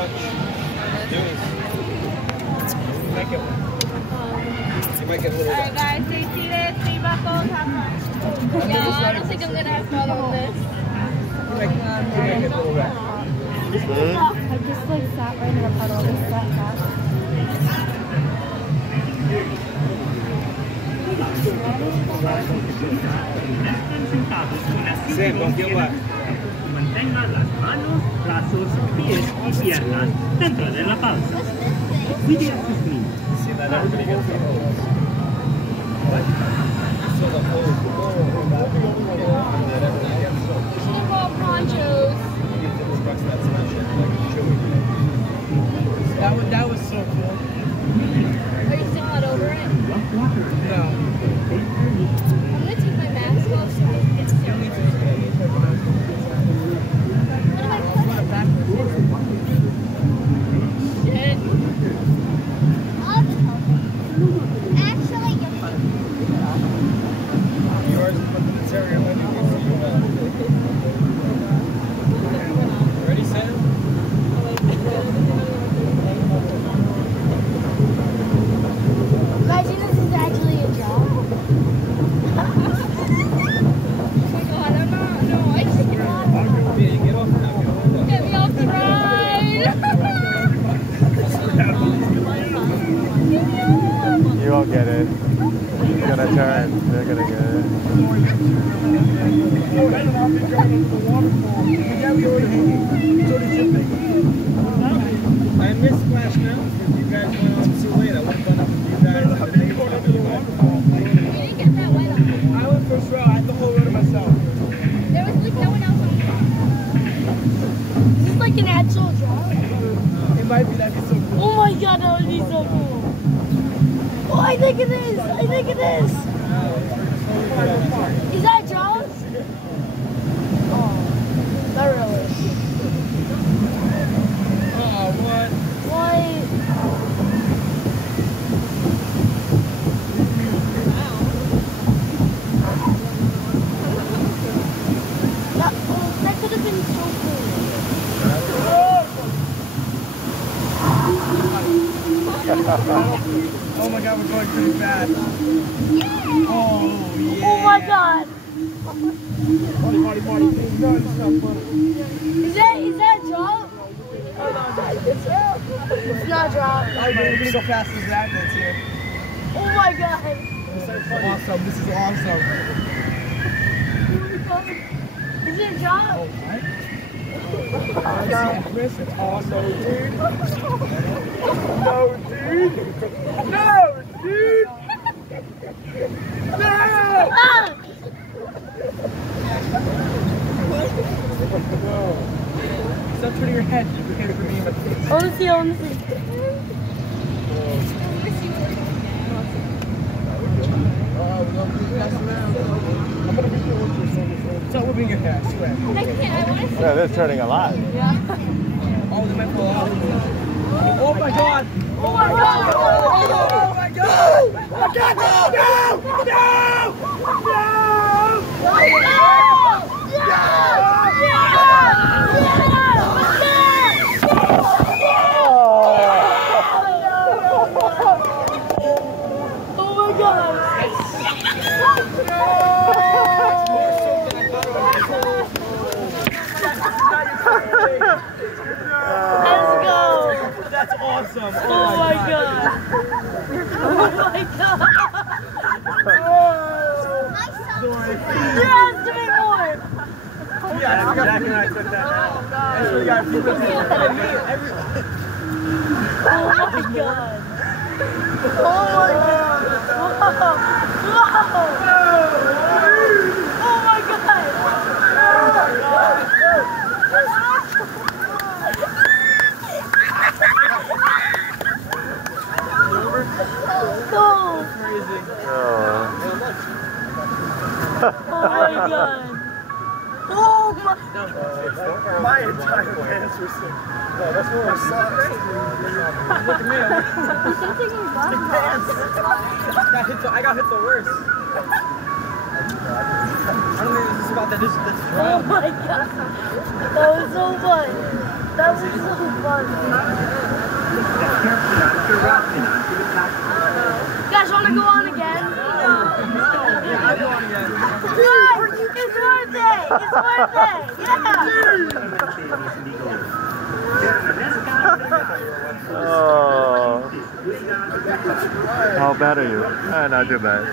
much. You might get a little Alright guys, stay seated, seat buckles, have fun. Yeah, I don't think I'm gonna have fun on this. You might get a little wet. I just like sat right in a puddle and sat back. Sam, don't get wet. Mantenga las manos, brazos, pies y piernas dentro de la pausa. Cuide a sus niños. See that everybody gets the hose. So the hose will go and then everybody gets soaked. Football ponchos. That was so cool. Are you still not over it? No. I'm gonna take my mask off so I can get sick. What am I Shit. Actually, Yours is from the interior when you can see you well. Ready, Sam? imagine this is actually a job. Oh my god, I'm not. No, I just Yeah, get off now. get me off the ride. You won't get it. You're gonna turn. They're gonna get it. I missed Splash Mountain because you guys went on too late. I would have gone up with you guys. We didn't get that wet on. I went first row. I had the whole row to myself. There was like no one else on the car. This is like an actual job. It might be that'd be so cool. Oh my god, that would be so cool. Oh, I think it is. I think it is. Is that Jaws? Oh, not really. Oh, what? Why? That could have been so cool. Oh my god, we're going pretty fast. Oh, yeah. Oh my god. Party. No, it's not funny. Is that Jaws? It's not Jaws. We're going to go fast as that, that's here. Oh my god. Awesome, this is awesome. Is it Jaws? Chris, it's awesome, dude. No, dude. No, dude. No! Ah! Stop turning your head. You can't for me. I want to see. I want to see Stop whipping your head, I swear. I can't, I want to see. Yeah, they're turning a lot. Yeah. Oh, they might fall off. Oh my god! Oh my god! Oh my god! Oh my god! Oh my god! Let's go! That's awesome! Oh my god! Oh my god! Yes, give me more! Yeah, Jack and I took that. That's what we got. Oh my god! Oh my god! Whoa! Oh my god! No! Crazy. Oh. Oh my god! Oh my! My entire pants were sick. No, that's where I saw it. Look at me. I got hit the worst. I don't think this is about that. This is Oh my god! That was so fun! That was so fun. You guys want to go on again? No. Guys, it's worth it. It's worth it. Yeah. Oh. How bad are you? Not too bad.